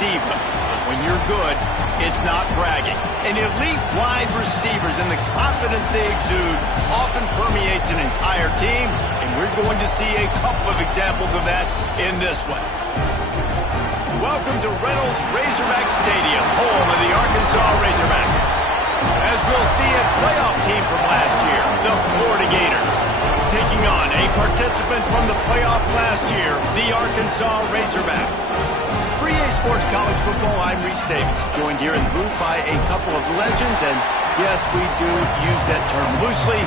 diva. But when you're good, it's not bragging. And elite wide receivers and the confidence they exude often permeates an entire team, and we're going to see a couple of examples of that in this one. Welcome to Reynolds Razorback Stadium, home of the Arkansas Razorbacks. As we'll see, a playoff team from last year, the Florida Gators, taking on a participant from the playoff last year, the Arkansas Razorbacks. For EA Sports College Football, I'm Reese Davis, joined here in the booth by a couple of legends, and yes, we do use that term loosely.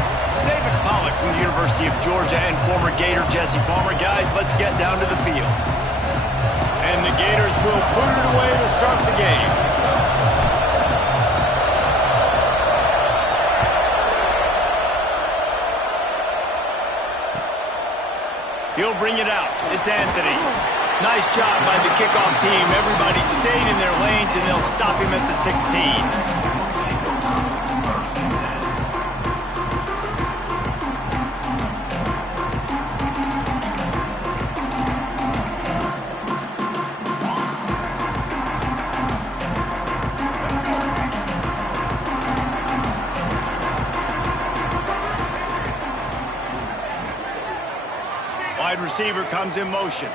David Pollack from the University of Georgia and former Gator Jesse Palmer. Guys, let's get down to the field. And the Gators will boot it away to start the game. He'll bring it out. It's Anthony. Nice job by the kickoff team. Everybody stayed in their lanes, and they'll stop him at the 16. Wide receiver comes in motion.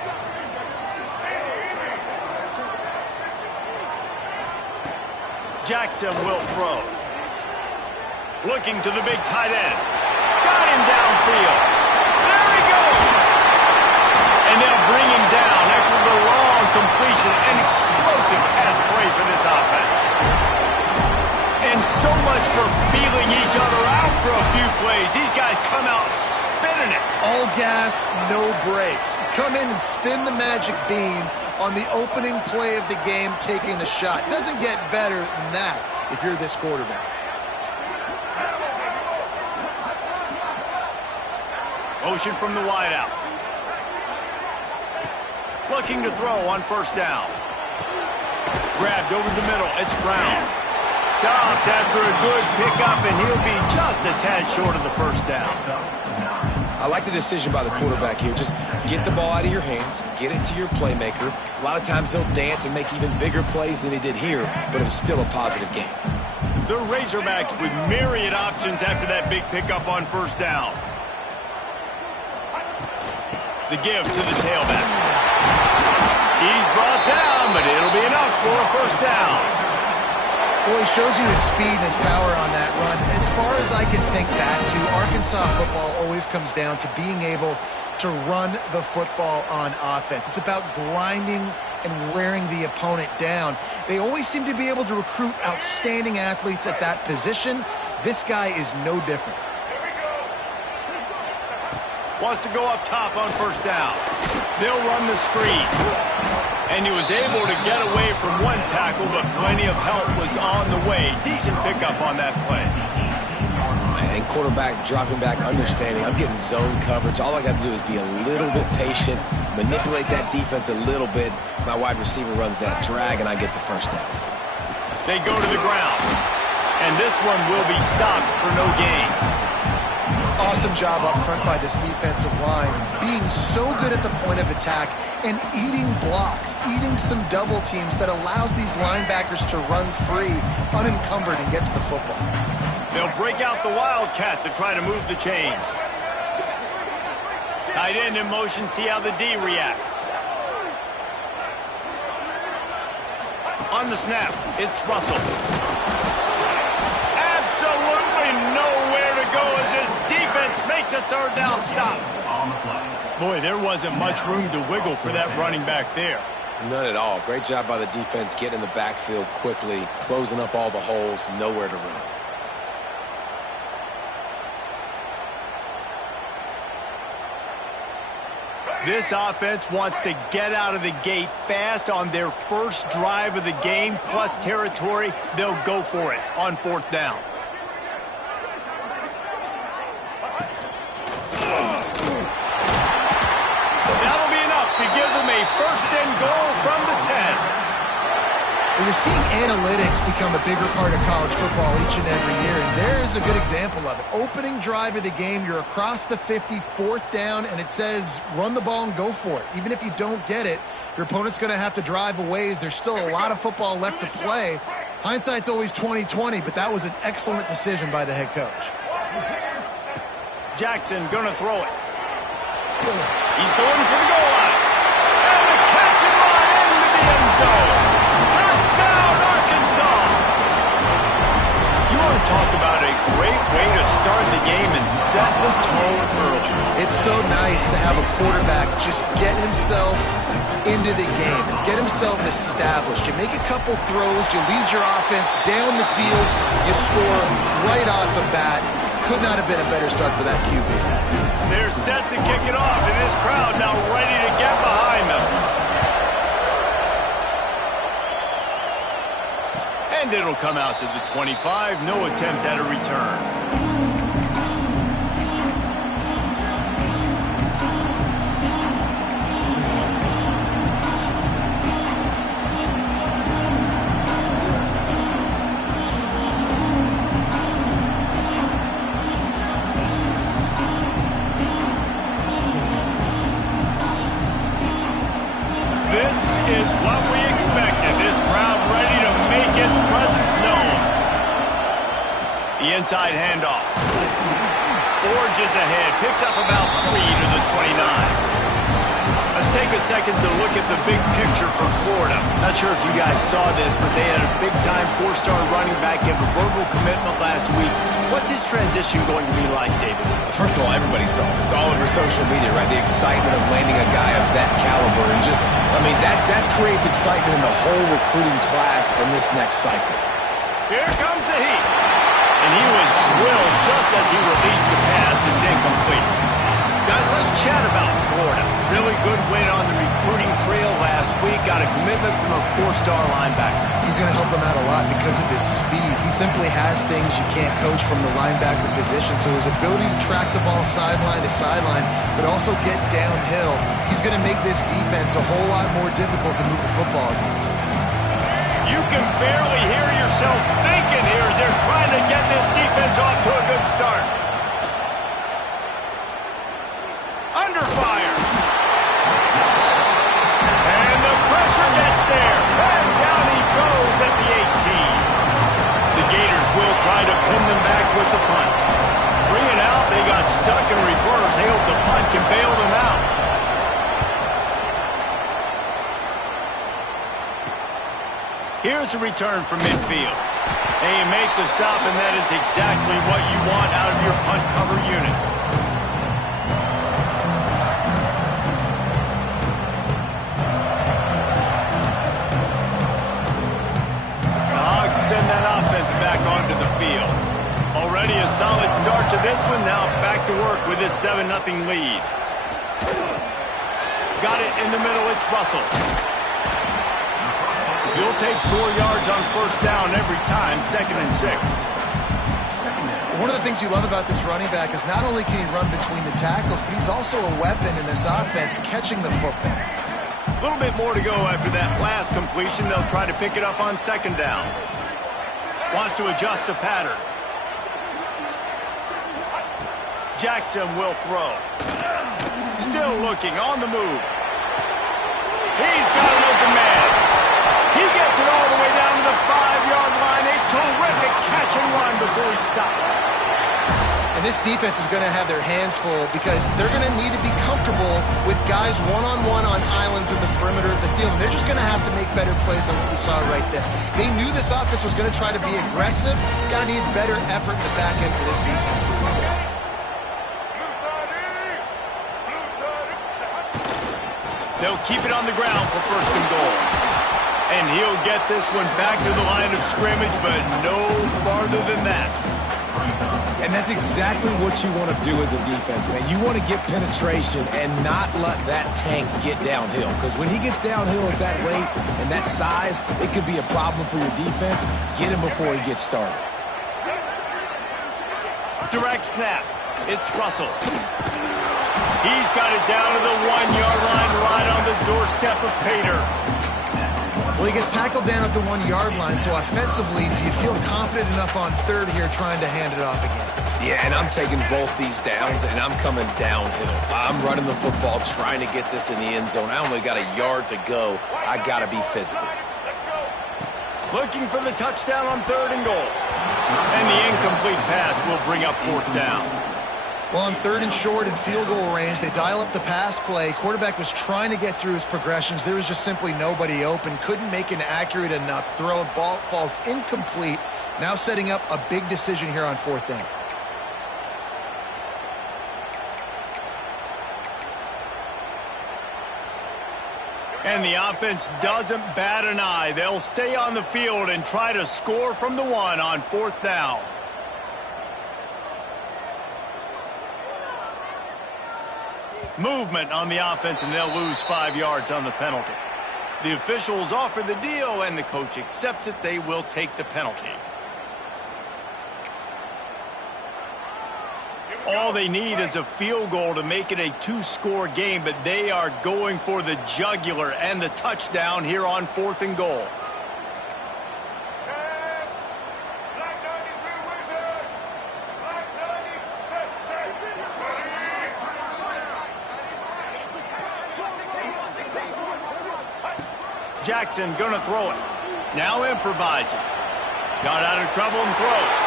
Jackson will throw. Looking to the big tight end. Got him downfield. There he goes. And they'll bring him down after the long completion. An explosive pass play for this offense. And so much for feeling each other out for a few plays. These guys come out spinning it. All gas, no brakes. Come in and spin the magic bean on the opening play of the game, taking the shot. Doesn't get better than that if you're this quarterback. Motion from the wideout. Looking to throw on first down. Grabbed over the middle. It's Brown. Stopped after a good pickup, and he'll be just a tad short of the first down. I like the decision by the quarterback here. Just get the ball out of your hands, get it to your playmaker. A lot of times he'll dance and make even bigger plays than he did here, but it was still a positive game. The Razorbacks with myriad options after that big pickup on first down. The give to the tailback. He's brought down, but it'll be enough for a first down. Well, he shows you his speed and his power on that run. As far as I can think back to, Arkansas football always comes down to being able to run the football on offense. It's about grinding and wearing the opponent down. They always seem to be able to recruit outstanding athletes at that position. This guy is no different. Wants to go up top on first down. They'll run the screen. And he was able to get away from one tackle, but plenty of help was on the way. Decent pickup on that play. And quarterback dropping back, understanding. I'm getting zone coverage. All I got to do is be a little bit patient, manipulate that defense a little bit. My wide receiver runs that drag, and I get the first down. They go to the ground. And this one will be stopped for no gain. Awesome job up front by this defensive line, being so good at the point of attack and eating blocks, eating some double teams that allows these linebackers to run free, unencumbered, and get to the football. They'll break out the Wildcat to try to move the chains. Tight end in motion, see how the D reacts. On the snap, it's Russell. Absolutely nowhere to go as this defense makes a third down stop. Boy, there wasn't much room to wiggle for that running back there. None at all. Great job by the defense getting in the backfield quickly, closing up all the holes, nowhere to run. This offense wants to get out of the gate fast on their first drive of the game, plus territory. They'll go for it on fourth down. That'll be enough to give them a first and goal from the 10. Well, you're seeing analytics become a bigger part of college football each and every year, and there is a good example of it. Opening drive of the game, you're across the 50, 4th down, and it says run the ball and go for it. Even if you don't get it, your opponent's going to have to drive a ways. There's still a lot of football left to play. Hindsight's always 20/20, but that was an excellent decision by the head coach. Jackson gonna throw it. He's going for the goal line. And the catch and run into the end zone. Touchdown, Arkansas! You want to talk about a great way to start the game and set the tone early. It's so nice to have a quarterback just get himself into the game, get himself established. You make a couple throws, you lead your offense down the field, you score right off the bat. Could not have been a better start for that QB. They're set to kick it off, and this crowd now ready to get behind them. And it'll come out to the 25. No attempt at a return. This is what we expected. This crowd ready to make its presence known. The inside handoff. Forges ahead. Picks up about 3 to the 29. Let's take a second to look at the big picture for Florida. Not sure if you guys saw this, but they had a big-time 4-star running back give a verbal commitment last week. What's his transition going to be like, David? First of all, everybody saw it. It's all over social media, right? The excitement of landing a guy of that caliber. And just, I mean, that creates excitement in the whole recruiting class in this next cycle. Here comes the heat. And he was drilled just as he released the pass. It's incomplete. Guys, let's chat about Florida. Really good win on the recruiting trail last week. Got a commitment from a 4-star linebacker. He's going to help them out a lot because of his speed. He simply has things you can't coach from the linebacker position. So his ability to track the ball sideline to sideline, but also get downhill, he's going to make this defense a whole lot more difficult to move the football against. You can barely hear yourself thinking here as they're trying to get this defense off to a good start. Under fire. And the pressure gets there. And down he goes at the 18. The Gators will try to pin them back with the punt. Bring it out. They got stuck in reverse. They hope the punt can bail them out. Here's a return from midfield. And you make the stop, and that is exactly what you want out of your punt cover unit. Send that offense back onto the field. Already a solid start to this one. Now back to work with this 7-0 lead. Got it in the middle. It's Russell. You'll take 4 yards on 1st down every time. 2nd and 6. One of the things you love about this running back is not only can he run between the tackles, but he's also a weapon in this offense catching the football. A little bit more to go after that last completion. They'll try to pick it up on 2nd down. Wants to adjust the pattern. Jackson will throw. Still looking on the move. He's got an open man. He gets it all the way down to the 5-yard line. A terrific catch and run before he stopped. And this defense is going to have their hands full because they're going to need to be comfortable with guys one-on-one on islands in the perimeter of the field. And they're just going to have to make better plays than what we saw right there. They knew this offense was going to try to be aggressive. Got to need better effort in the back end for this defense. They'll keep it on the ground for 1st and goal. And he'll get this one back to the line of scrimmage, but no farther than that. And that's exactly what you want to do as a defense, man. You want to get penetration and not let that tank get downhill. Because when he gets downhill at that rate and that size, it could be a problem for your defense. Get him before he gets started. Direct snap. It's Russell. He's got it down to the 1-yard line right on the doorstep of Pater. Well, he gets tackled down at the 1-yard line, so offensively, do you feel confident enough on third here trying to hand it off again? Yeah, and I'm taking both these downs, and I'm coming downhill. I'm running the football, trying to get this in the end zone. I only got a yard to go. I got to be physical. Looking for the touchdown on 3rd and goal. And the incomplete pass will bring up 4th down. Well, on 3rd and short in field goal range, they dial up the pass play. Quarterback was trying to get through his progressions. There was just simply nobody open. Couldn't make an accurate enough throw. Ball falls incomplete. Now setting up a big decision here on 4th down. And the offense doesn't bat an eye. They'll stay on the field and try to score from the 1 on 4th down. Movement on the offense, and they'll lose 5 yards on the penalty. The officials offer the deal, and the coach accepts it. They will take the penalty. All they need is a field goal to make it a 2-score game, but they are going for the jugular and the touchdown here on 4th and goal. Jackson gonna throw it. Now improvising. Got out of trouble and throws.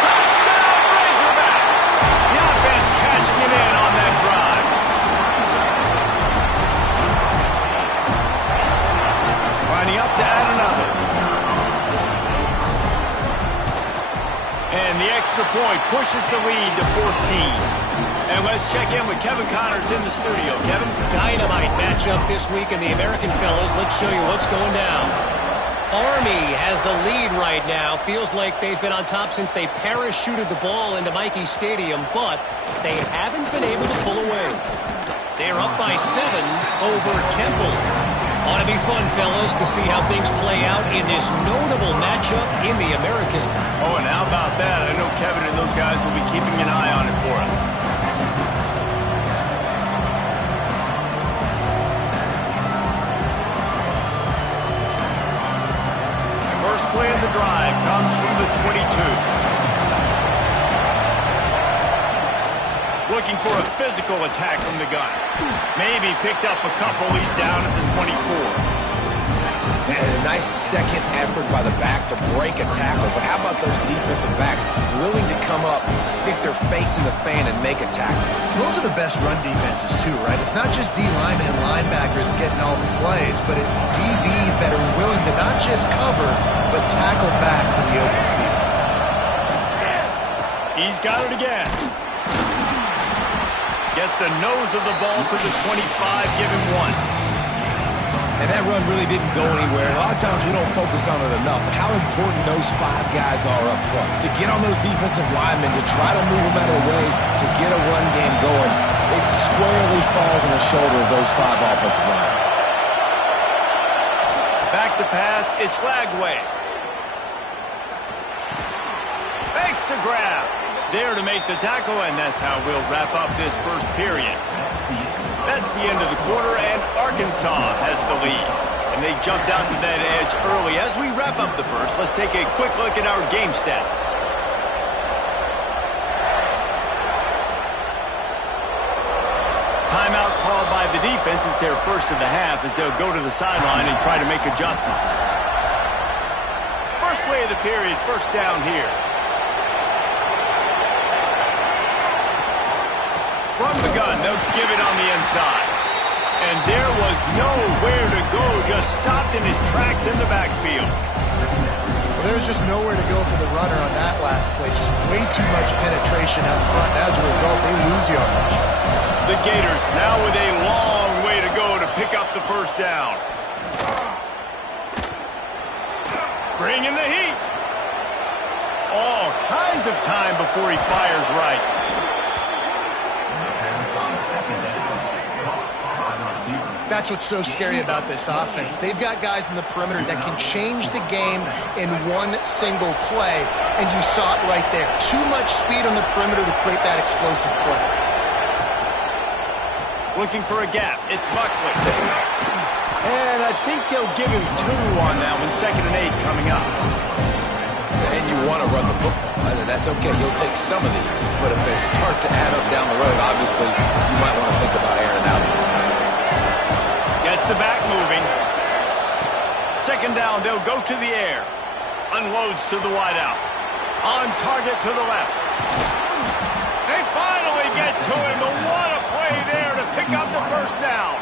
Touchdown, Razorbacks! The offense cashing it in on that drive. Lining up to add another. And the extra point pushes the lead to 14. And let's check in with Kevin Connors in the studio. Kevin? Dynamite matchup this week in the American, fellas. Let's show you what's going down. Army has the lead right now. Feels like they've been on top since they parachuted the ball into Michie Stadium, but they haven't been able to pull away. They're up by 7 over Temple. Ought to be fun, fellas, to see how things play out in this notable matchup in the American. Oh, and how about that? I know Kevin and those guys will be keeping an eye on it for us. Play of the drive comes from the 22. Looking for a physical attack from the gun. Maybe picked up a couple. He's down at the 24. And a nice second effort by the back to break a tackle. But how about those defensive backs willing to come up, stick their face in the fan, and make a tackle? Those are the best run defenses, too, right? It's not just D linemen and linebackers getting all the plays, but it's DBs that are willing to not just cover, but tackle backs in the open field. He's got it again. Gets the nose of the ball to the 25, give him 1. And that run really didn't go anywhere. A lot of times we don't focus on it enough, but how important those 5 guys are up front. To get on those defensive linemen, to try to move them out of the way, to get a run game going, it squarely falls on the shoulder of those 5 offensive linemen. Back to pass, it's Lagway. Makes the grab. There to make the tackle, and that's how we'll wrap up this first period. That's the end of the quarter, and Arkansas has the lead. And they jumped out to that edge early. As we wrap up the first, let's take a quick look at our game stats. Timeout called by the defense. It's their first of the half as they'll go to the sideline and try to make adjustments. First play of the period, first down here. From the gun, they'll give it on the inside. And there was nowhere to go, just stopped in his tracks in the backfield. Well, there's just nowhere to go for the runner on that last play. Just way too much penetration out front. And as a result, they lose yardage. The Gators now with a long way to go to pick up the first down. Bringing the heat. All kinds of time before he fires right. That's what's so scary about this offense. They've got guys in the perimeter that can change the game in one single play, and you saw it right there. Too much speed on the perimeter to create that explosive play. Looking for a gap. It's Buckley. And I think they'll give him 2 on that one, 2nd and 8 coming up. And you want to run the football. That's okay. You'll take some of these. But if they start to add up down the road, obviously, you might want to think about airing it out. Gets the back moving. 2nd down, they'll go to the air. Unloads to the wideout. On target to the left. They finally get to him, but what a play there to pick up the 1st down.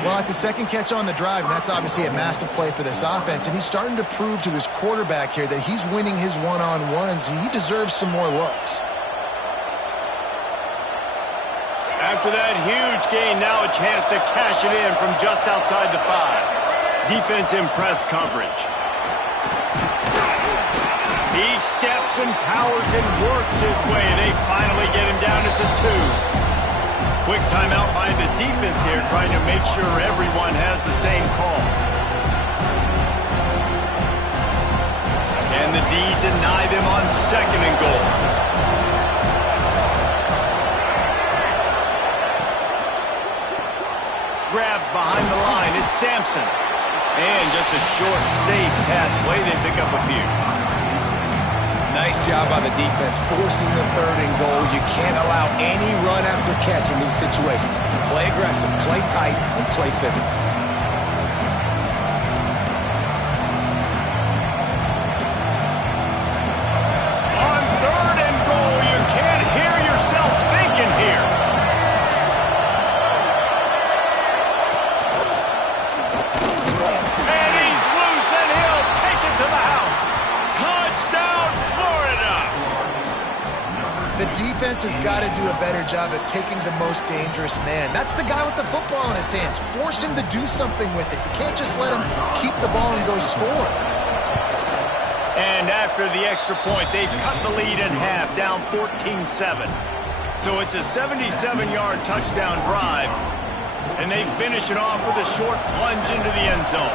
Well, it's a 2nd catch on the drive, and that's obviously a massive play for this offense. And he's starting to prove to his quarterback here that he's winning his one-on-ones, and he deserves some more looks. After that huge gain, now a chance to cash it in from just outside the 5. Defense in press coverage. He steps and powers and works his way. They finally get him down at the 2. Quick timeout by the defense here, trying to make sure everyone has the same call. And the D deny them on 2nd and goal. Grabbed behind the line, it's Sampson. And just a short, safe pass play, they pick up a few. Nice job by the defense, forcing the 3rd and goal. You can't allow any run after catch in these situations. Play aggressive, play tight, and play physical. On 3rd and goal, you can't hear yourself thinking here. And he's loose, and he'll take it to the house. Touchdown, Florida! The defense has got to do a better job of taking the most dangerous man. That's the guy with the football in his hands. Force him to do something with it. You can't just let him keep the ball and go score. And after the extra point, they've cut the lead in half, down 14-7. So it's a 77-yard touchdown drive, and they finish it off with a short plunge into the end zone.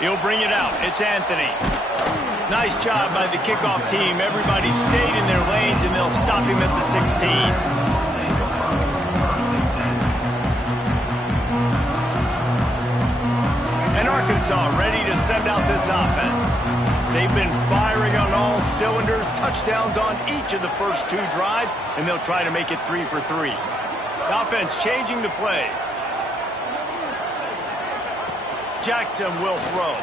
He'll bring it out. It's Anthony. Nice job by the kickoff team. Everybody stayed in their lanes, and they'll stop him at the 16. And Arkansas ready to send out this offense. They've been firing on all cylinders, touchdowns on each of the first 2 drives, and they'll try to make it 3 for 3. The offense changing the play. Jackson will throw.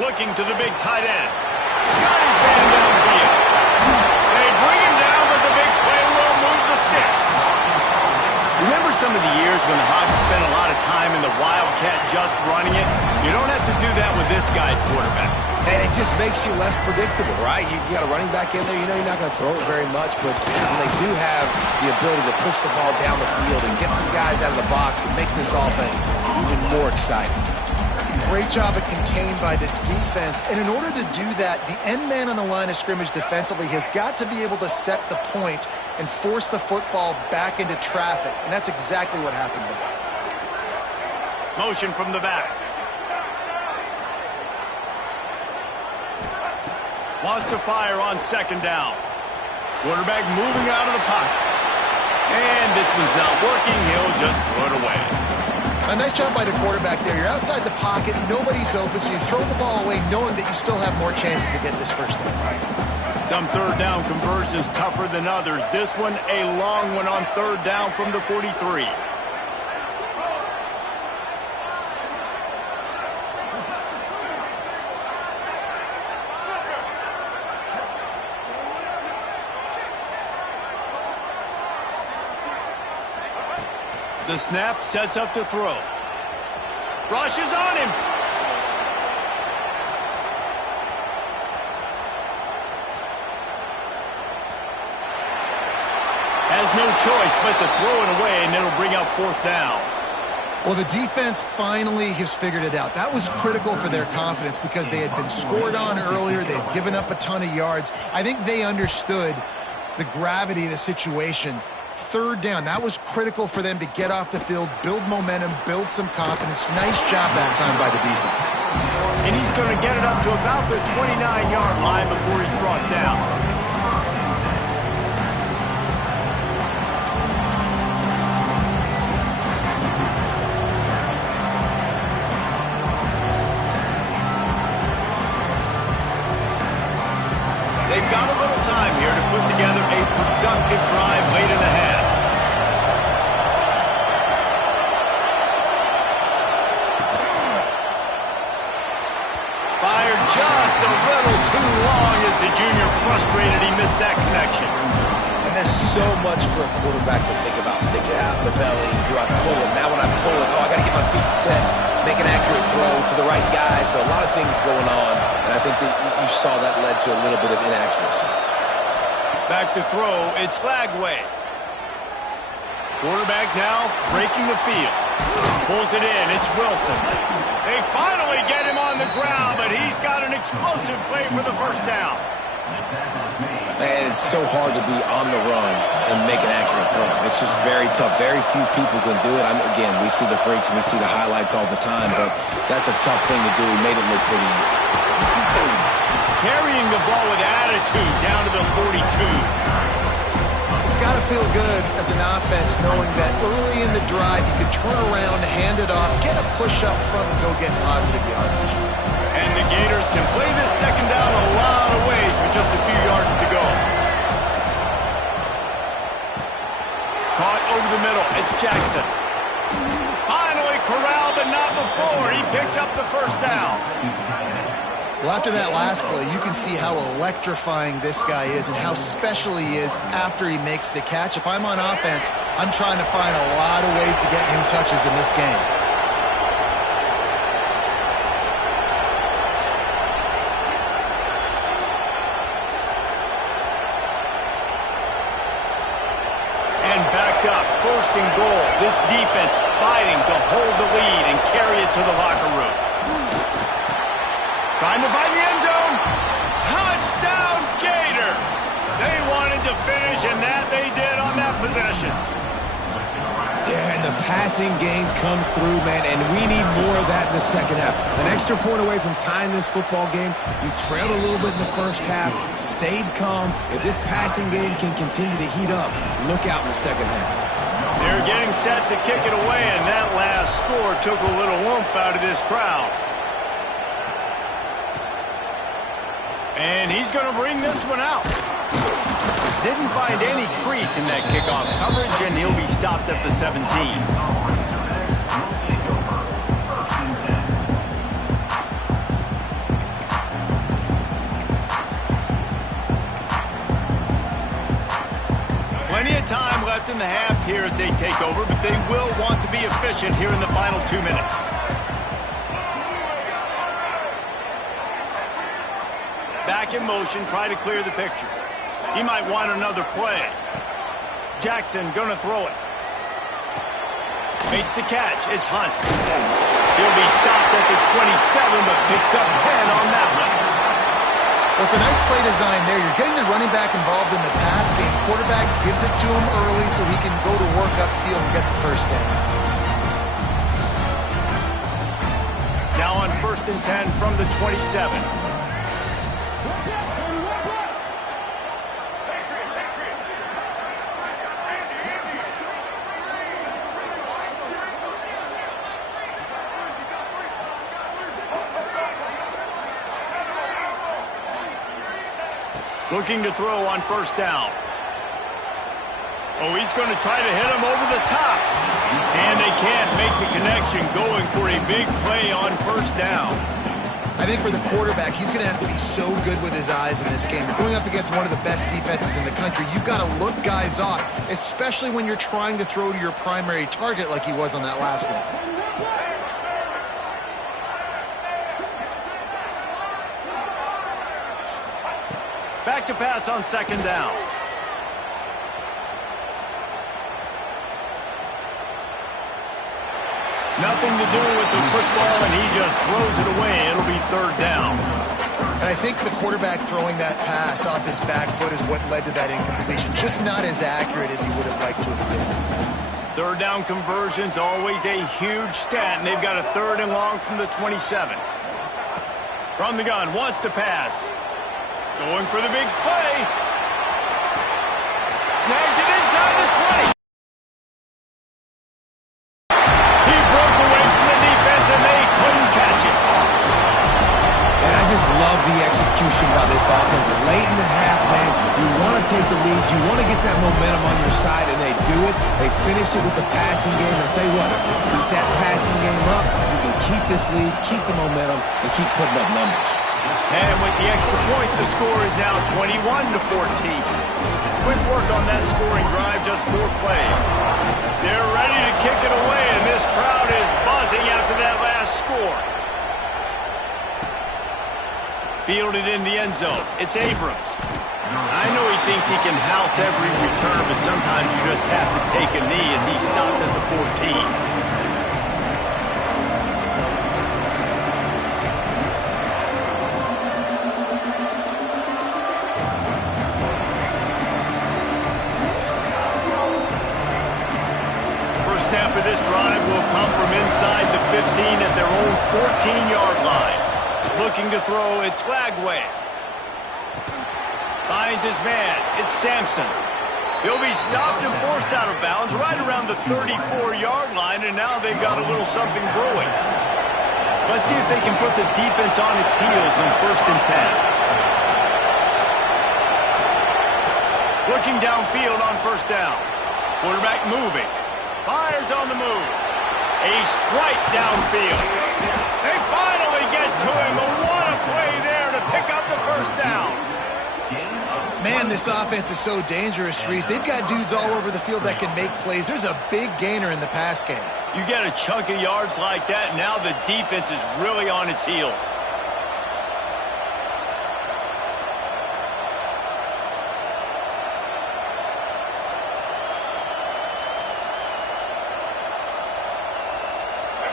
Looking to the big tight end. Got his man downfield. They bring him down, but the big play will move the sticks. Remember some of the years when the Hogs spent a lot of time in the Wildcat just running it? You don't have to do that with this guy at quarterback. And it just makes you less predictable, right? You got a running back in there, you know you're not going to throw it very much, but when they do have the ability to push the ball down the field and get some guys out of the box, it makes this offense even more exciting. Great job of contained by this defense. And in order to do that, the end man on the line of scrimmage defensively has got to be able to set the point and force the football back into traffic. And that's exactly what happened there. Motion from the back. Wants to fire on 2nd down. Quarterback moving out of the pocket. And this one's not working. He'll just throw it away. A nice job by the quarterback there. You're outside the pocket, nobody's open, so you throw the ball away knowing that you still have more chances to get this 1st down. Some 3rd down conversions tougher than others. This one a long one on 3rd down from the 43. The snap sets up to throw. Rushes on him. Has no choice but to throw it away, and it'll bring up 4th down. Well, the defense finally has figured it out. That was critical for their confidence because they had been scored on earlier. They had given up a ton of yards. I think they understood the gravity of the situation. 3rd down, that was critical for them to get off the field, build momentum, build some confidence. Nice job that time by the defense. And he's going to get it up to about the 29-yard line before he's brought down. They've got a little time here to put together a productive drive late in the half. Fired just a little too long as the junior frustrated he missed that connection. And there's so much for a quarterback to think about. Stick it out in the belly. Do I pull it? Now when I pull it, I got to get my feet set, make an accurate throw to the right guy. So a lot of things going on, and I think that you saw that led to a little bit of inaccuracy. Back to throw, it's Lagway. Quarterback now breaking the field. Pulls it in, it's Wilson. They finally get him on the ground, but he's got an explosive play for the first down. Man, it's so hard to be on the run and make an accurate throw. It's just very tough. Very few people can do it. Again, we see the freaks and we see the highlights all the time, but that's a tough thing to do. He made it look pretty easy. Carrying the ball with attitude down to the 42. It's got to feel good as an offense knowing that early in the drive you could turn around, hand it off, get a push up front, and go get positive yardage. And the Gators can play this second down a lot of ways with just a few yards to go. Caught over the middle. It's Jackson. Finally corralled, but not before. He picks up the first down. Well, after that last play, you can see how electrifying this guy is and how special he is after he makes the catch. If I'm on offense, I'm trying to find a lot of ways to get him touches in this game. And back up, first and goal. This defense fighting to hold the lead and carry it to the locker room. Trying to find the end zone. Touchdown, Gators. They wanted to finish, and that they did on that possession. Yeah, and the passing game comes through, man, and we need more of that in the second half. An extra point away from tying this football game. You trailed a little bit in the first half, stayed calm. If this passing game can continue to heat up, look out in the second half. They're getting set to kick it away, and that last score took a little oomph out of this crowd. And he's going to bring this one out. Didn't find any crease in that kickoff coverage, and he'll be stopped at the 17. Plenty of time left in the half here as they take over, but they will want to be efficient here in the final 2 minutes. Back in motion, try to clear the picture. He might want another play. Jackson gonna throw it. Makes the catch. It's Hunt. He'll be stopped at the 27, but picks up 10 on that one. Well, it's a nice play design there. You're getting the running back involved in the pass game. Quarterback gives it to him early so he can go to work upfield and get the first down. Now on 1st and 10 from the 27. Looking to throw on 1st down. Oh, he's going to try to hit him over the top. And they can't make the connection, going for a big play on 1st down. I think for the quarterback, he's going to have to be so good with his eyes in this game. You're going up against one of the best defenses in the country. You've got to look guys off, especially when you're trying to throw to your primary target like he was on that last one. Back to pass on 2nd down. Nothing to do with the football, and he just throws it away. It'll be 3rd down. And I think the quarterback throwing that pass off his back foot is what led to that incompletion. Just not as accurate as he would have liked to have been. 3rd down conversion's always a huge stat, and they've got a 3rd and long from the 27. From the gun, wants to pass. Going for the big play. Snags it inside the 20. He broke away from the defense, and they couldn't catch it. And I just love the execution by this offense. Late in in the half, man. You want to take the lead. You want to get that momentum on your side, and they do it. They finish it with the passing game. I'll tell you what, keep that passing game up. You can keep this lead, keep the momentum, and keep putting up numbers. And with the extra point, the score is now 21-14. Quick work on that scoring drive, just 4 plays. They're ready to kick it away, and this crowd is buzzing after that last score. Fielded in the end zone. It's Abrams. I know he thinks he can house every return, but sometimes you just have to take a knee as he stopped at the 14. Snap of this drive will come from inside the 15 at their own 14-yard line. Looking to throw, it's Lagway. Finds his man, it's Sampson. He'll be stopped and forced out of bounds right around the 34-yard line, and now they've got a little something brewing. Let's see if they can put the defense on its heels in 1st and 10. Looking downfield on 1st down. Quarterback moving. Fires on the move. A strike downfield. They finally get to him, but what a play there to pick up the 1st down. Man, this offense is so dangerous, Reese. They've got dudes all over the field that can make plays. There's a big gainer in the pass game. You get a chunk of yards like that, now the defense is really on its heels.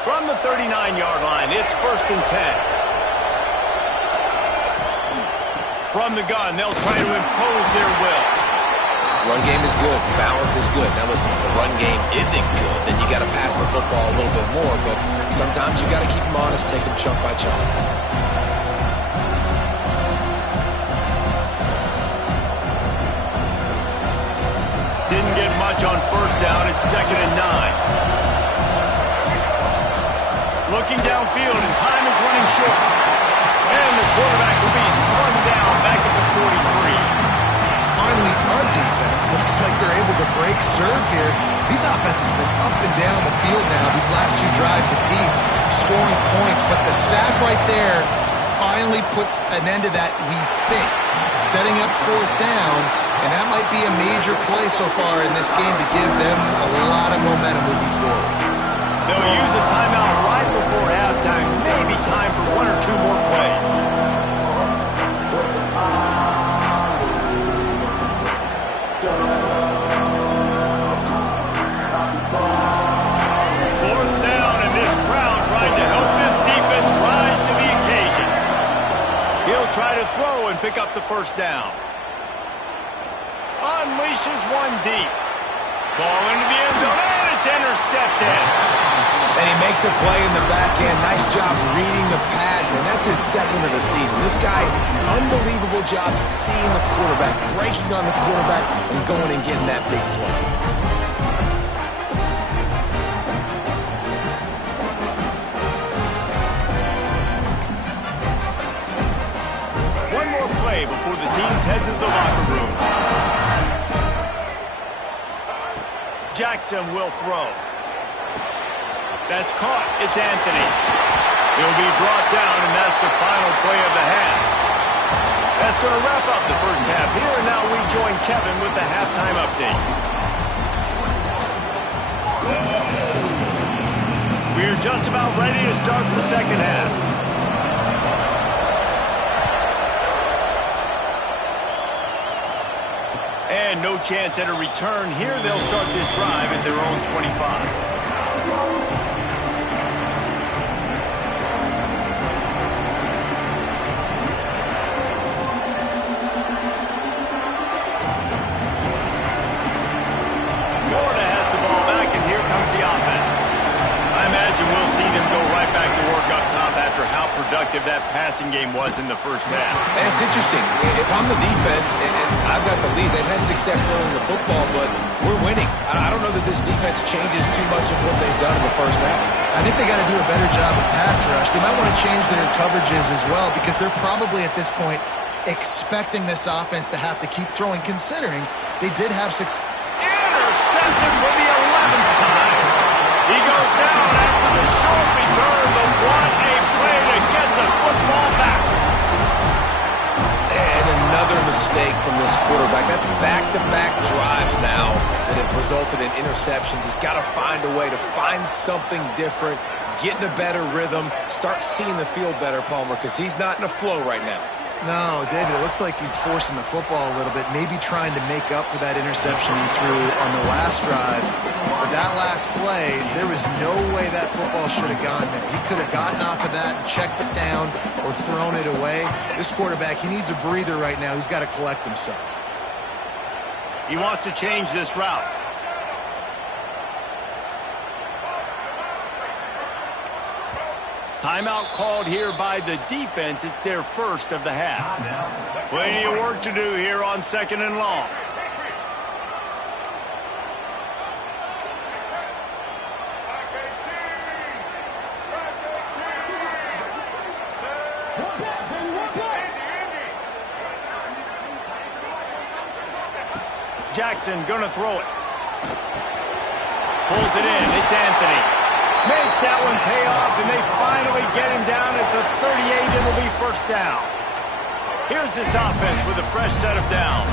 From the 39-yard line, it's 1st and 10. From the gun, they'll try to impose their will. Run game is good. Balance is good. Now listen, if the run game isn't good, then you got to pass the football a little bit more. But sometimes you got to keep them honest, take them chunk by chunk. Didn't get much on 1st down. It's 2nd and 9. Looking downfield, and time is running short. And the quarterback will be slung down back at the 43. Finally, on defense, looks like they're able to break serve here. These offenses have been up and down the field now, these last 2 drives apiece, scoring points. But the sack right there finally puts an end to that, we think. Setting up 4th down, and that might be a major play so far in this game to give them a lot of momentum moving forward. They'll use a timeout right before halftime. Maybe time for 1 or 2 more plays. Fourth down, and this crowd trying to help this defense rise to the occasion. He'll try to throw and pick up the 1st down. Unleashes one deep. Ball into the end zone, and it's intercepted. And he makes a play in the back end. Nice job reading the pass, and that's his 2nd of the season. This guy, unbelievable job seeing the quarterback, breaking on the quarterback, and going and getting that big play. One more play before the teams head to the locker room. Jackson will throw. That's caught. It's Anthony. He'll be brought down, and that's the final play of the half. That's going to wrap up the 1st half here, and now we join Kevin with the halftime update. We're just about ready to start the 2nd half. And no chance at a return here. They'll start this drive at their own 25. Florida has the ball back, and here comes the offense. I imagine we'll see them go right back to work up top after how productive that passing game was in the 1st half. And it's interesting. If I'm the defense and I've got the lead, they've had success throwing the football, but we're winning. I don't know that this defense changes too much of what they've done in the 1st half. I think they got to do a better job of pass rush. They might want to change their coverages as well, because they're probably at this point expecting this offense to have to keep throwing, considering they did have success. Intercepted for the 11th time. He goes down after the short return, but what a play to get the football back. And another mistake from this quarterback. That's back-to-back drives now that have resulted in interceptions. He's got to find a way to find something different, get in a better rhythm, start seeing the field better, Palmer, because he's not in a flow right now. No, David, it looks like he's forcing the football a little bit, maybe trying to make up for that interception he threw on the last drive. But that last play, there was no way that football should have gone there. He could have gotten off of that and checked it down or thrown it away. This quarterback, he needs a breather right now. He's got to collect himself. He wants to change this route. Timeout called here by the defense. It's their first of the half. Plenty of work to do here on 2nd and long. Jackson gonna throw it. Pulls it in. It's Anthony. Makes that one pay off, and they finally get him down at the 38. It'll be first down. Here's this offense with a fresh set of downs.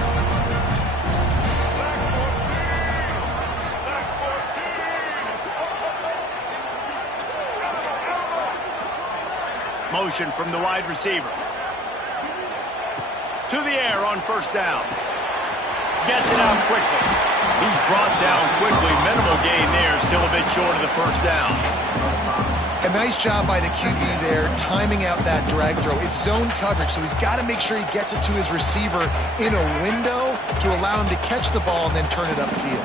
Motion from the wide receiver. To the air on first down. Gets it out quickly. He's brought down quickly. Minimal gain there. Still a bit short of the first down. A nice job by the QB there, timing out that drag throw. It's zone coverage, so he's got to make sure he gets it to his receiver in a window to allow him to catch the ball and then turn it upfield.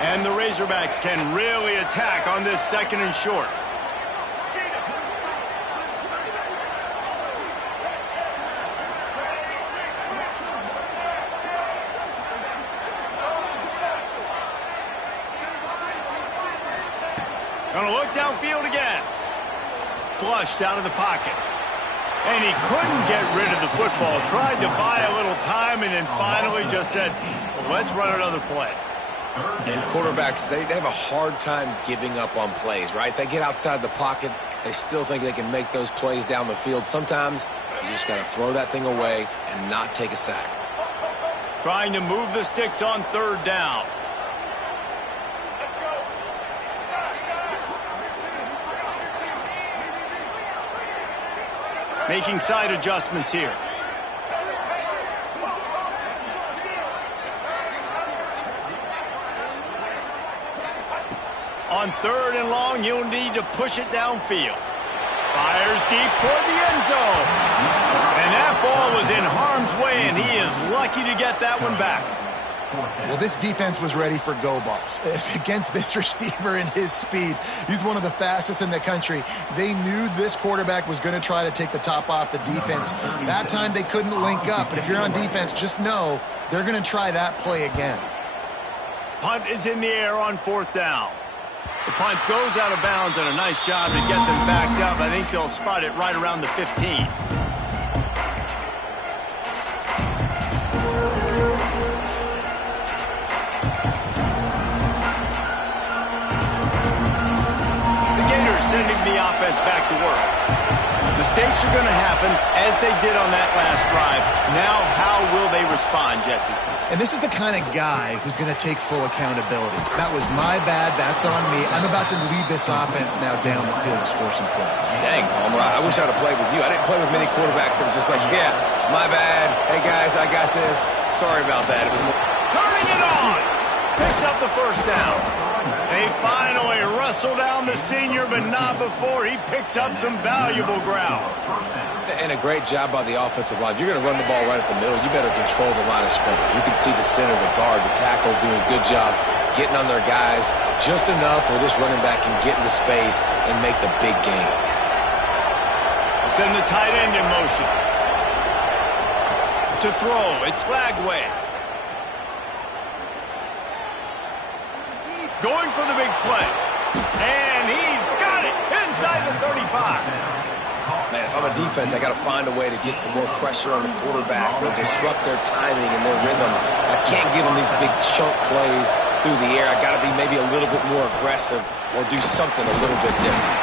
And the Razorbacks can really attack on this 2nd and short. Gonna look downfield again. Flushed out of the pocket. And he couldn't get rid of the football. Tried to buy a little time and then finally just said, well, let's run another play. And quarterbacks, they have a hard time giving up on plays, right? They get outside the pocket. They still think they can make those plays down the field. Sometimes you just got to throw that thing away and not take a sack. Trying to move the sticks on 3rd down. Making side adjustments here. On 3rd and long, you'll need to push it downfield. Fires deep toward the end zone. And that ball was in harm's way, and he is lucky to get that one back. Well, this defense was ready for go balls. Against this receiver and his speed, he's one of the fastest in the country. They knew this quarterback was going to try to take the top off the defense. That time they couldn't link up, but if you're on defense, just know they're going to try that play again. Punt is in the air on 4th down. The punt goes out of bounds, and a nice job to get them backed up. I think they'll spot it right around the 15. Sending the offense back to work. Mistakes are going to happen, as they did on that last drive. Now, how will they respond, Jesse? And this is the kind of guy who's going to take full accountability. That was my bad. That's on me. I'm about to lead this offense now down the field to score some points. Dang, Palmer, I wish I'd have played with you. I didn't play with many quarterbacks that were just like, yeah, my bad. Hey, guys, I got this. Sorry about that. It was more... Turning it on. Picks up the first down. They finally wrestle down the senior, but not before he picks up some valuable ground. And a great job by the offensive line. If you're going to run the ball right at the middle, you better control the line of scrimmage. You can see the center, the guard, the tackles doing a good job getting on their guys just enough where this running back can get into space and make the big game. Send the tight end in motion. To throw, it's Lagway. Going for the big play. And he's got it inside the 35. Man, if I'm a defense, I got to find a way to get some more pressure on the quarterback or disrupt their timing and their rhythm. I can't give them these big chunk plays through the air. I got to be maybe a little bit more aggressive or do something a little bit different.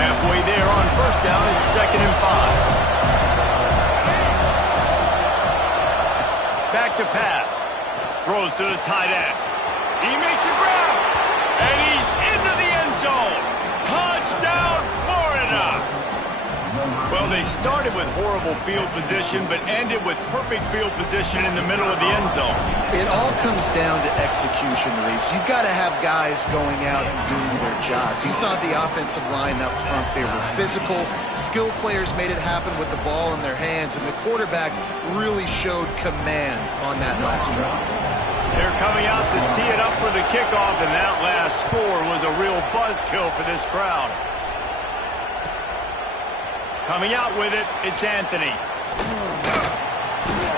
Halfway there on first down, it's 2nd and 5. Back to pass. Throws to the tight end. He makes a grab, and he's into the end zone. Touchdown, Florida! Well, they started with horrible field position, but ended with perfect field position in the middle of the end zone. It all comes down to execution, Reese. You've got to have guys going out and doing their jobs. You saw the offensive line up front. They were physical. Skill players made it happen with the ball in their hands, and the quarterback really showed command on that last drive. They're coming out to tee it up for the kickoff, and that last score was a real buzzkill for this crowd. Coming out with it, it's Anthony.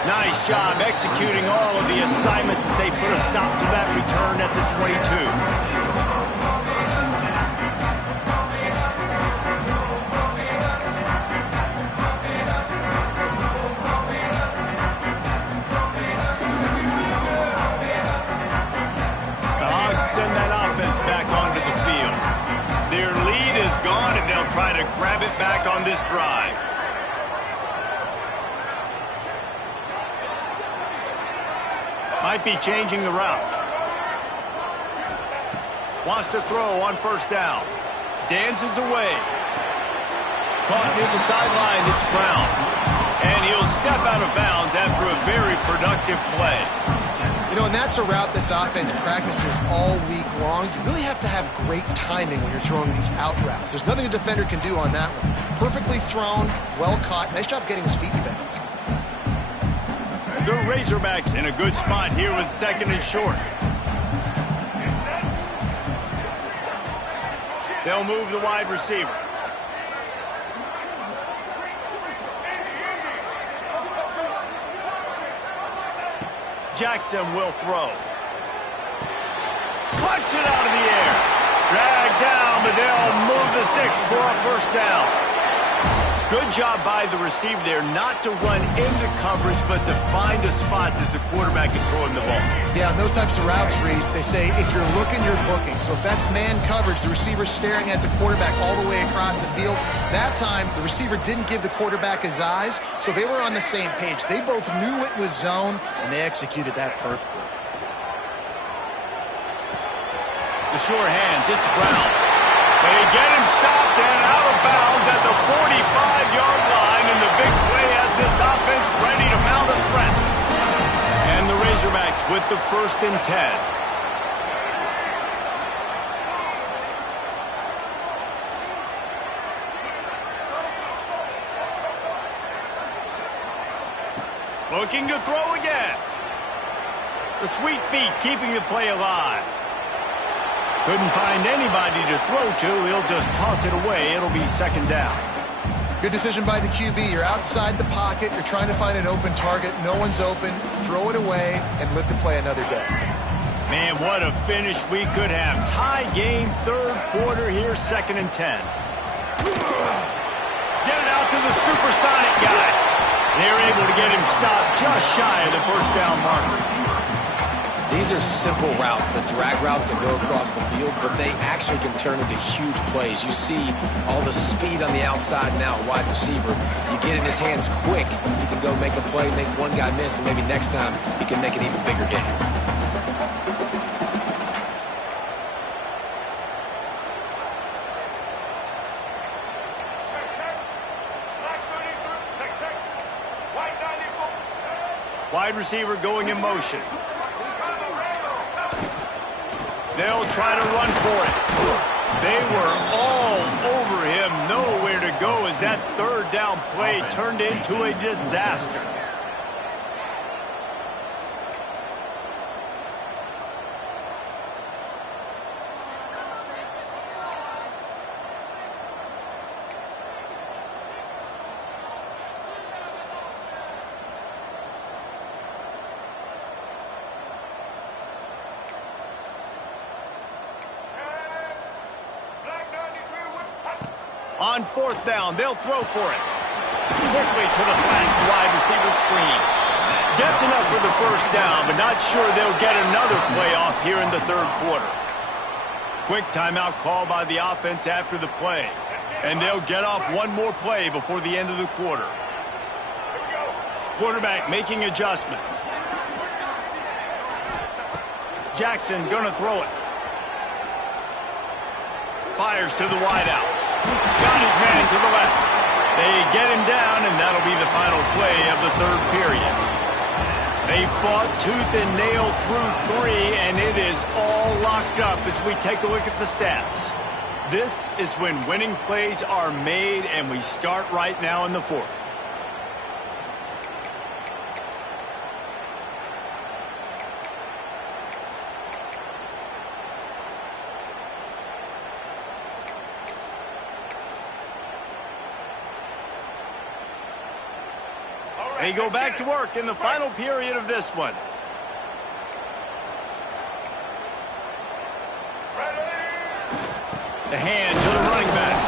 Nice job executing all of the assignments as they put a stop to that return at the 22. Send that offense back onto the field. Their lead is gone, and they'll try to grab it back on this drive. Might be changing the route. Wants to throw on first down. Dances away. Caught near the sideline, it's Brown. And he'll step out of bounds after a very productive play. You know, and that's a route this offense practices all week long. You really have to have great timing when you're throwing these out routes. There's nothing a defender can do on that one. Perfectly thrown, well caught. Nice job getting his feet in bounds. The Razorbacks in a good spot here with 2nd and short. They'll move the wide receiver. Jackson will throw. Clutch it out of the air. Dragged down, but they'll move the sticks for a first down. Good job by the receiver there not to run into coverage, but to find a spot that the quarterback can throw him the ball. Yeah, in those types of routes, Reese, they say if you're looking, you're booking. So if that's man coverage, the receiver's staring at the quarterback all the way across the field. That time, the receiver didn't give the quarterback his eyes, so they were on the same page. They both knew it was zone, and they executed that perfectly. The sure hands, it's Brown. They get him stopped and out of bounds at the 45-yard line, and the big play has this offense ready to mount a threat. And the Razorbacks with the 1st and 10. Looking to throw again. The sweet feet keeping the play alive. Couldn't find anybody to throw to. He'll just toss it away. It'll be 2nd down. Good decision by the QB. You're outside the pocket. You're trying to find an open target. No one's open. Throw it away and live to play another day. Man, what a finish we could have. Tie game, 3rd quarter here, 2nd and 10. Get it out to the supersonic guy. They're able to get him stopped just shy of the first down marker. These are simple routes, the drag routes that go across the field, but they actually can turn into huge plays. You see all the speed on the outside now, wide receiver. You get in his hands quick, he can go make a play, make one guy miss, and maybe next time he can make an even bigger game. Wide receiver going in motion. They'll try to run for it. They were all over him, nowhere to go as that 3rd down play turned into a disaster. On fourth down, they'll throw for it. Quickly to the flat wide receiver screen. Gets enough for the first down, but not sure they'll get another play off here in the third quarter. Quick timeout call by the offense after the play. And they'll get off one more play before the end of the quarter. Quarterback making adjustments. Jackson gonna throw it. Fires to the wideout. Got his man to the left. They get him down, and that'll be the final play of the third period. They fought tooth and nail through 3, and it is all locked up as we take a look at the stats. This is when winning plays are made, and we start right now in the fourth. They go back to work in the final period of this one. The hand to the running back.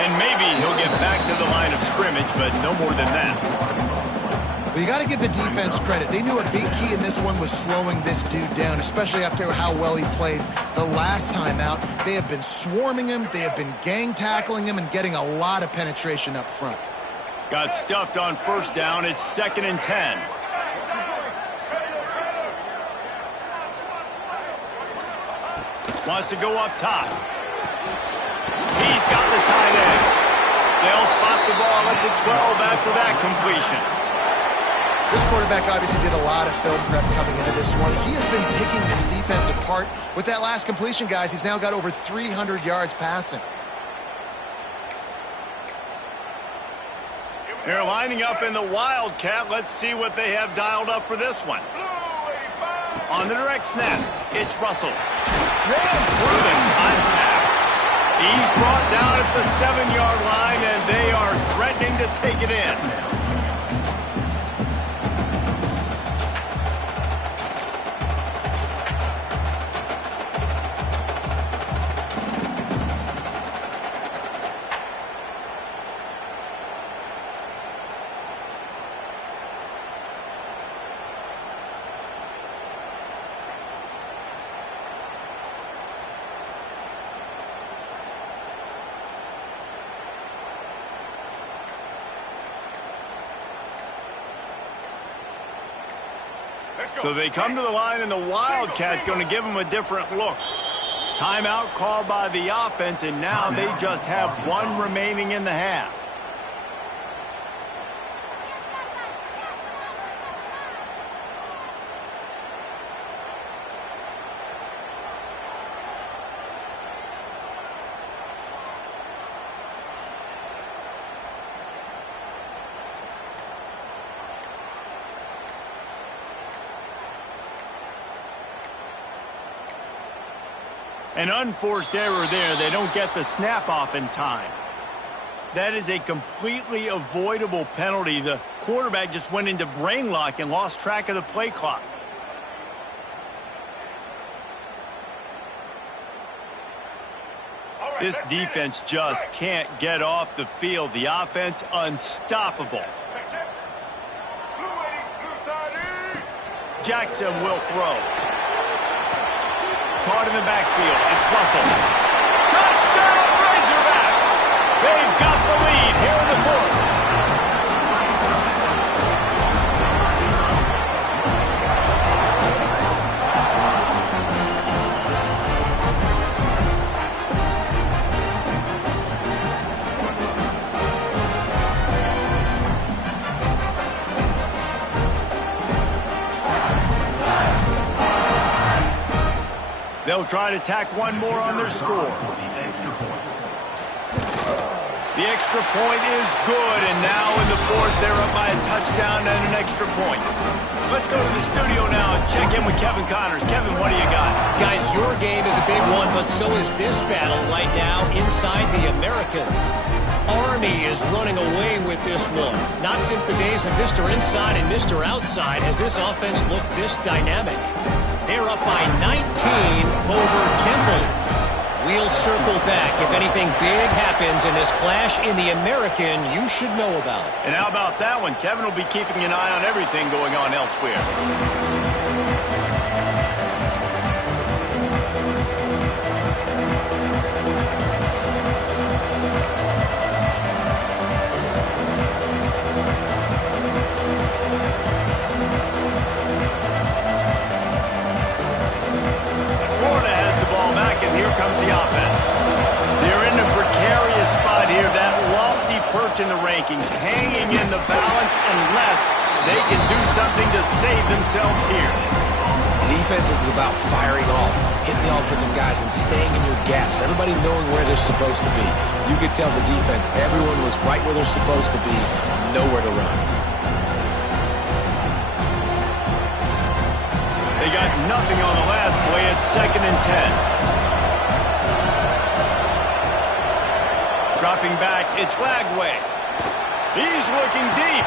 And maybe he'll get back to the line of scrimmage, but no more than that. Well, you got to give the defense credit. They knew a big key in this one was slowing this dude down, especially after how well he played the last time out. They have been swarming him. They have been gang tackling him and getting a lot of penetration up front. Got stuffed on first down. It's 2nd and 10. Wants to go up top. He's got the tight end. They'll spot the ball at the 12 after that completion. This quarterback obviously did a lot of film prep coming into this one. He has been picking this defense apart. With that last completion, guys, he's now got over 300 yards passing. They're lining up in the Wildcat. Let's see what they have dialed up for this one. On the direct snap, it's Russell. Through the contact. He's brought down at the 7-yard line, and they are threatening to take it in. So they come to the line, and the Wildcat going to give them a different look. Timeout called by the offense, and now they just have one remaining in the half. An unforced error there. They don't get the snap off in time. That is a completely avoidable penalty. The quarterback just went into brain lock and lost track of the play clock. This defense just can't get off the field. The offense unstoppable. Jackson will throw. Caught in the backfield. It's Russell. Touchdown, Razorbacks! They've got the lead here in the fourth. They'll try to tack one more on their score. The extra point is good, and now in the fourth, they're up by a touchdown and an extra point. Let's go to the studio now and check in with Kevin Connors. Kevin, what do you got? Guys, your game is a big one, but so is this battle right now inside the American. Army is running away with this one. Not since the days of Mr. Inside and Mr. Outside has this offense looked this dynamic. They're up by 19 over Temple. We'll circle back. If anything big happens in this clash in the American, you should know about. And how about that one? Kevin will be keeping an eye on everything going on elsewhere. Here comes the offense. They're in a precarious spot here, that lofty perch in the rankings, hanging in the balance unless they can do something to save themselves here. Defense is about firing off, hitting the offensive guys and staying in your gaps, everybody knowing where they're supposed to be. You could tell the defense, everyone was right where they're supposed to be, nowhere to run. They got nothing on the last play. It's 2nd and 10. Dropping back, it's Lagway. He's looking deep.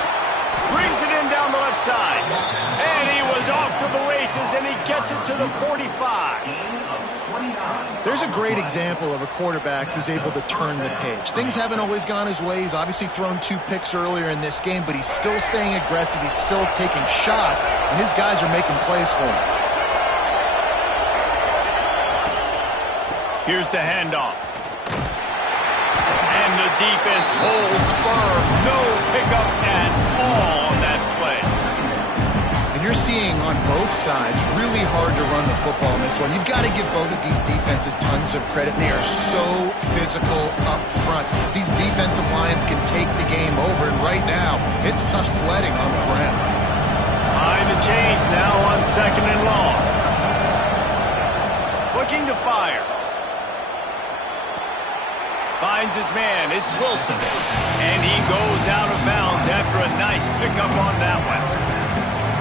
Brings it in down the left side. And he was off to the races, and he gets it to the 45. There's a great example of a quarterback who's able to turn the page. Things haven't always gone his way. He's obviously thrown 2 picks earlier in this game, but he's still staying aggressive. He's still taking shots, and his guys are making plays for him. Here's the handoff. And the defense holds firm. No pickup at all on that play. And you're seeing on both sides really hard to run the football in this one. You've got to give both of these defenses tons of credit. They are so physical up front. These defensive lines can take the game over, and right now, it's tough sledding on the ground. Behind the chains now on 2nd and long. Looking to fire. Finds his man, it's Wilson. And he goes out of bounds after a nice pickup on that one.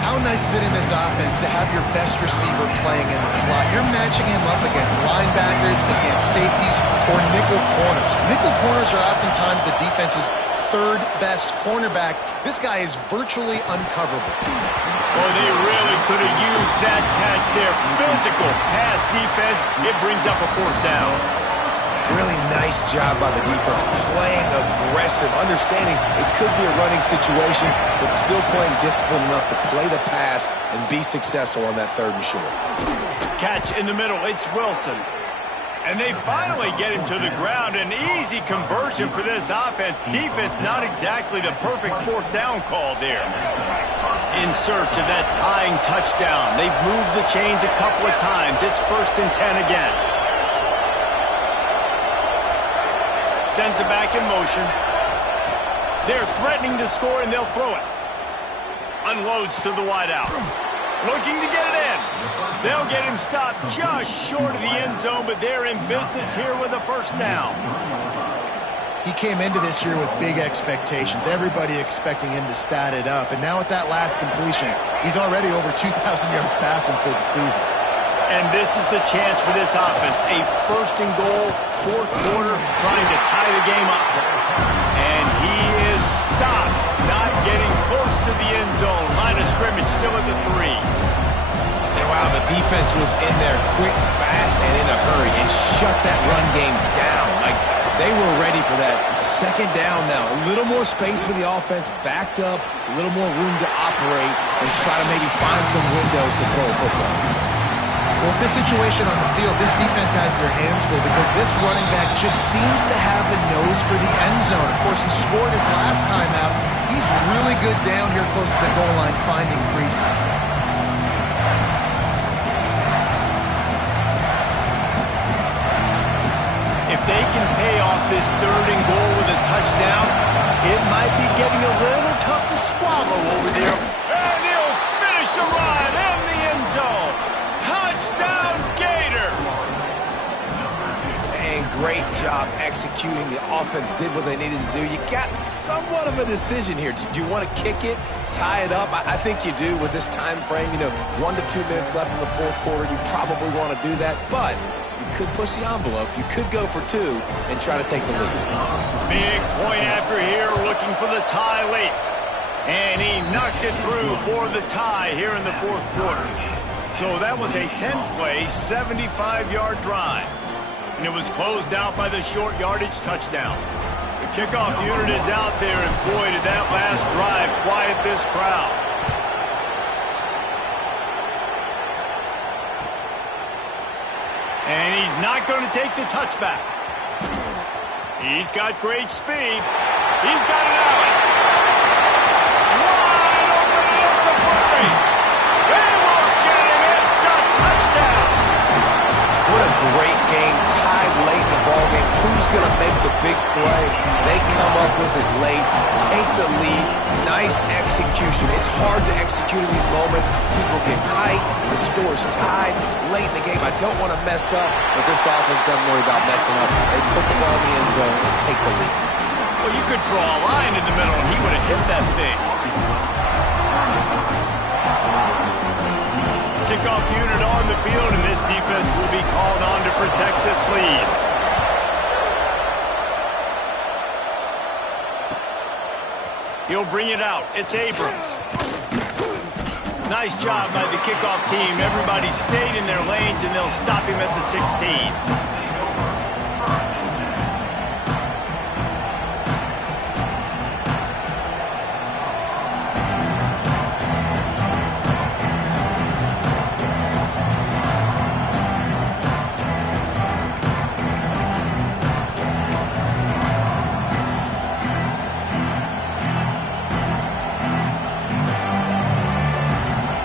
How nice is it in this offense to have your best receiver playing in the slot? You're matching him up against linebackers, against safeties, or nickel corners. Nickel corners are oftentimes the defense's 3rd best cornerback. This guy is virtually uncoverable. Well, they really could have used that catch there. Physical pass defense. It brings up a 4th down. Really nice job by the defense, playing aggressive, understanding it could be a running situation, but still playing disciplined enough to play the pass and be successful on that 3rd and short. Catch in the middle, it's Wilson. And they finally get him to the ground. An easy conversion for this offense. Defense not exactly the perfect 4th down call there. In search of that tying touchdown. They've moved the chains a couple of times. It's 1st and 10 again. Sends it back in motion. They're threatening to score, and they'll throw it. Unloads to the wideout. Looking to get it in. They'll get him stopped just short of the end zone, but they're in business here with a 1st down. He came into this year with big expectations. Everybody expecting him to stat it up. And now with that last completion, he's already over 2,000 yards passing for the season. And this is the chance for this offense. A 1st and goal, 4th quarter, trying to tie the game up. And he is stopped, not getting close to the end zone. Line of scrimmage still at the 3. And wow, the defense was in there quick, fast, and in a hurry and shut that run game down. Like, they were ready for that 2nd down now. A little more space for the offense, backed up, a little more room to operate and try to maybe find some windows to throw a football. Well, with this situation on the field, this defense has their hands full because this running back just seems to have a nose for the end zone. Of course, he scored his last time out. He's really good down here close to the goal line, finding creases. If they can pay off this 3rd and goal with a touchdown, it might be getting a little tough to swallow over there. And he'll finish the run in the end zone. Touchdown, Gators! And great job executing. The offense did what they needed to do. You got somewhat of a decision here. Do you want to kick it, tie it up? I think you do with this time frame. 1 to 2 minutes left in the 4th quarter. You probably want to do that, but you could push the envelope. You could go for 2 and try to take the lead. Big point after here, looking for the tie late. And he knocks it through for the tie here in the 4th quarter. So that was a 10-play, 75-yard drive. And it was closed out by the short yardage touchdown. The kickoff unit is out there, and boy, did that last drive quiet this crowd. And he's not going to take the touchback. He's got great speed. He's got it out. Wide open, and it's a foot race. They won't get him. It's a touchdown. What a great game, tied late in the ballgame. Who's going to make the big play? They come up with it late, take the lead. Nice execution. It's hard to execute in these moments. People get tight. The score is tied late in the game. I don't want to mess up, but this offense doesn't worry about messing up. They put the ball in the end zone and take the lead. Well, you could draw a line in the middle, and he would have hit that thing. Kickoff unit on the field, and this defense will be called on to protect this lead. He'll bring it out. It's Abrams. Nice job by the kickoff team. Everybody stayed in their lanes, and they'll stop him at the 16.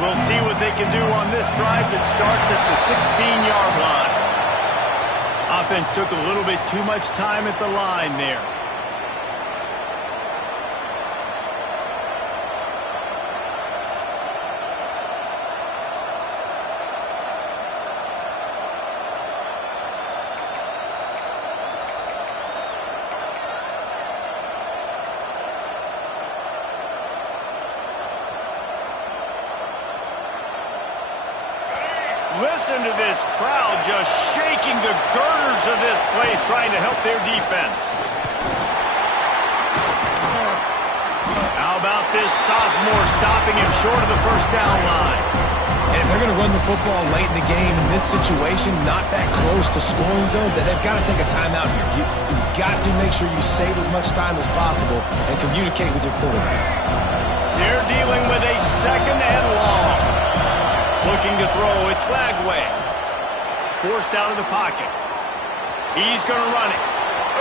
We'll see what they can do on this drive that starts at the 16-yard line. Offense took a little bit too much time at the line there. Listen to this crowd just shaking the girders of this place, trying to help their defense. How about this sophomore stopping him short of the first down line? And if they're going to run the football late in the game in this situation, not that close to scoring zone, then they've got to take a timeout here. You've got to make sure you save as much time as possible and communicate with your quarterback. They're dealing with a second and long. Looking to throw, it's Lagway. Forced out of the pocket. He's going to run it.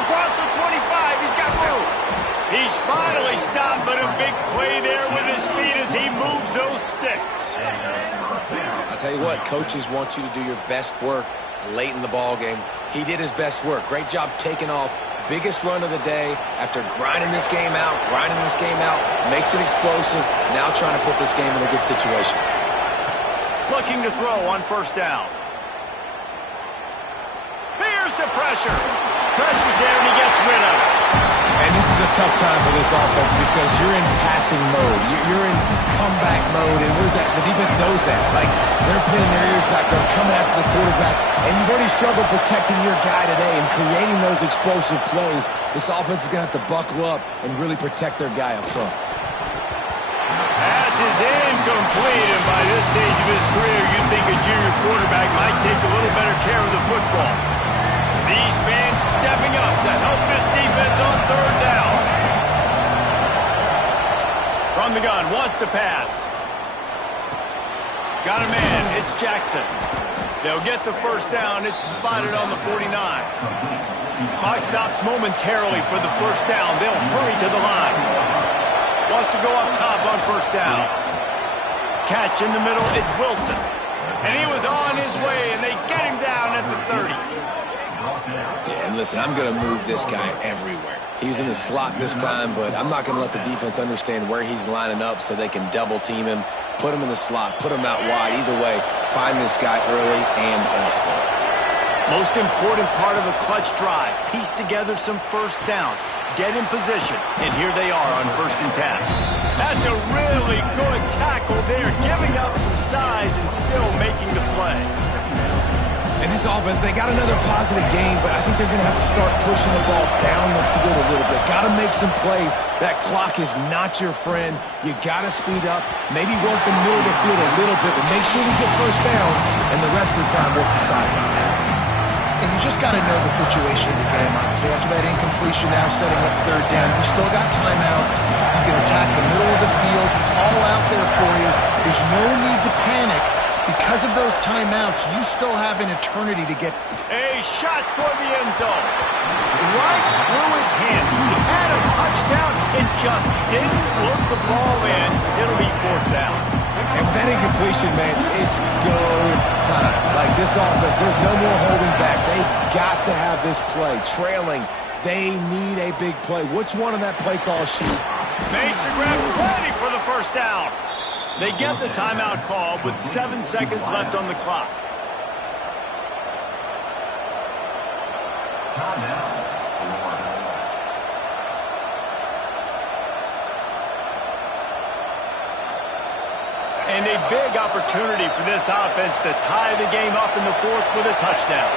Across the 25, he's got room. He's finally stopped, but a big play there with his feet as he moves those sticks. I'll tell you what, coaches want you to do your best work late in the ball game. He did his best work. Great job taking off. Biggest run of the day after grinding this game out, makes it explosive. Now trying to put this game in a good situation. Looking to throw on first down. Here's the pressure. Pressure's there, and he gets rid of it. And this is a tough time for this offense because you're in passing mode. You're in comeback mode, and the defense knows that. Like, they're pinning their ears back. They're coming after the quarterback, and you've already struggled protecting your guy today and creating those explosive plays. This offense is going to have to buckle up and really protect their guy up front. Pass is incomplete, and by this stage of his career, you think a junior quarterback might take a little better care of the football. These fans stepping up to help this defense on third down. From the gun, wants to pass. Got a man, it's Jackson. They'll get the first down, it's spotted on the 49. Clock stops momentarily for the first down. They'll hurry to the line. Wants to go up top on first down. Catch in the middle, it's Wilson. And he was on his way, and they get him down at the 30. Yeah, and listen, I'm going to move this guy everywhere. He was in the slot this time, but I'm not going to let the defense understand where he's lining up so they can double-team him, put him in the slot, put him out wide. Either way, find this guy early and often. Most important part of a clutch drive, piece together some first downs. Get in position, and here they are on 1st and 10. That's a really good tackle there, giving up some size and still making the play. And this offense, they got another positive game, but I think they're going to have to start pushing the ball down the field a little bit. Got to make some plays. That clock is not your friend. You got to speed up, maybe work the middle of the field a little bit, but make sure we get first downs, and the rest of the time work the sidelines. And you just got to know the situation of the game, honestly. After that incompletion now setting up third down, you've still got timeouts. You can attack the middle of the field. It's all out there for you. There's no need to panic. Because of those timeouts, you still have an eternity to get. A shot toward the end zone. Right through his hands. He had a touchdown and just didn't look the ball in. It'll be fourth down. And with that incompletion, man, it's go time. Like this offense, there's no more holding back. They've got to have this play. Trailing, they need a big play. Which one on that play call sheet? Makes the grab, ready for the first down. They get the timeout call with 7 seconds left on the clock. And a big opportunity for this offense to tie the game up in the fourth with a touchdown.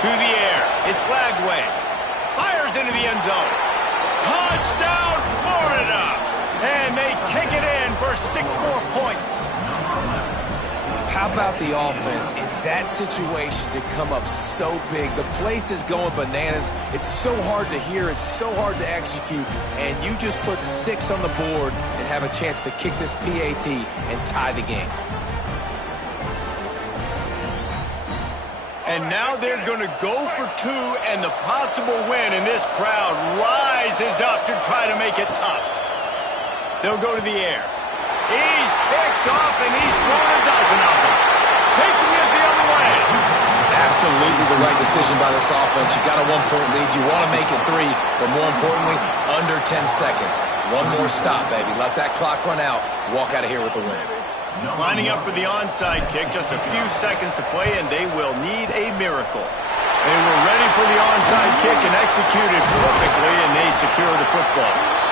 To the air, it's Lagway. Fires into the end zone. Touchdown, Florida! And they take it in for 6 more points. How about the offense in that situation to come up so big? The place is going bananas. It's so hard to hear. It's so hard to execute. And you just put 6 on the board and have a chance to kick this PAT and tie the game. And now they're going to go for 2, and the possible win, and this crowd rises up to try to make it tough. They'll go to the air. He's picked off, and he's thrown a dozen of them. Taking it the other way. Absolutely the right decision by this offense. You got a 1-point lead. You want to make it 3, but more importantly, under 10 seconds. One more stop, baby. Let that clock run out. Walk out of here with the win. Lining up for the onside kick. Just a few seconds to play, and they will need a miracle. They were ready for the onside kick and executed perfectly, and they secure the football.